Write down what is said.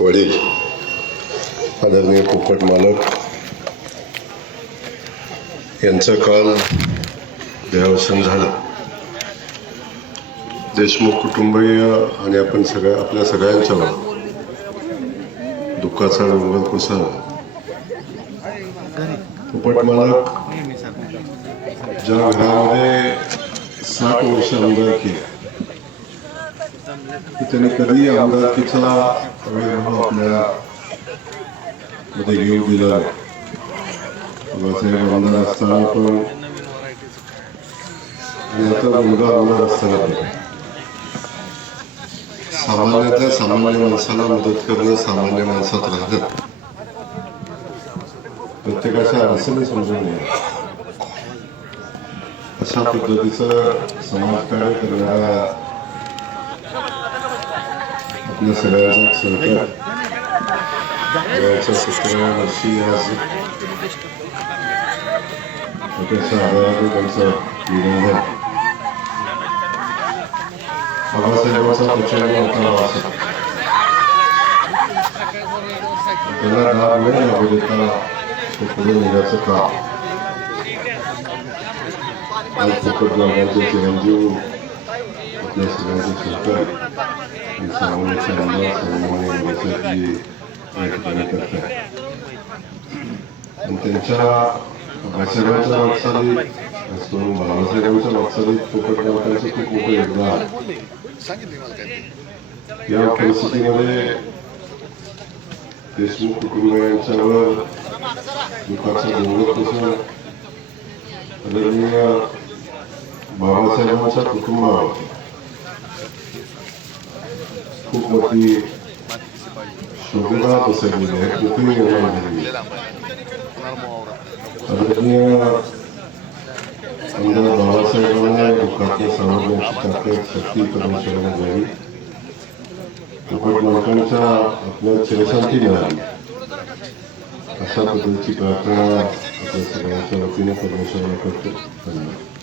वडील आदरणीय पोपट मालक यांचं काल देहावसान झालं. देशमुख कुटुंबीय आणि आपल्या सगळ्यांच्यावर दुःखाचा डोंगर कोसळला. पोपट मालक ज्या घरामध्ये 60 वर्ष आमदारकी त्याने कधी आमदारकीचा आविर्भाव आपल्या मध्ये घेऊ दिला. बाबासाहेब आमदार असताना पण आणि आता मुलगा आमदार असताना पण सामान्यातल्या सामान्य माणसाला मदत करणं सामान्य माणसात राहतं. प्रत्येकाच्या अडचणी समजून घ्या अशा पद्धतीचं समाजकार्य करणाऱ्या आपल्या सगळ्यांचं सरकार 17व्या वर्षी आज छोट्याशा आजाराने त्यांचं निधन झालं. बाबासाहेबांचा प्रचंड मोठा वास त्याला दाब न लागू देता तो पुढे नेण्याचं काम आज पोपट मालकांचे चिरंजीव आपल्या सगळ्यांचे सरकार आणि सामान्याचे आमदार सामान्य माणसाची या ठिकाणी करतात. आणि त्यांच्या बाबासाहेबांच्या वाटचालीत बाबासाहेबांच्या वाटचालीत पोपट मालकांचं खूप मोठं योगदान. या परिस्थितीमध्ये देशमुख कुटुंबियांच्यावर दुःखाचा डोंगर कोसळला. आदरणीय बाबासाहेबांच्या कुटुंबावर खूप मोठी शोभेला पसरलेली आहे. जोखीम निर्माण झालेली आहे. आदरणीय आमदार बाबासाहेबांना दुःखातून सावरण्याची ताकद शक्ती परमेश्वराने द्यावी. पोपट मालकांच्या आपल्या चिरशांती मिळाली अशा पद्धतीची प्रार्थना आपल्या सगळ्यांच्या वतीने परमेश्वराला करतो. धन्यवाद.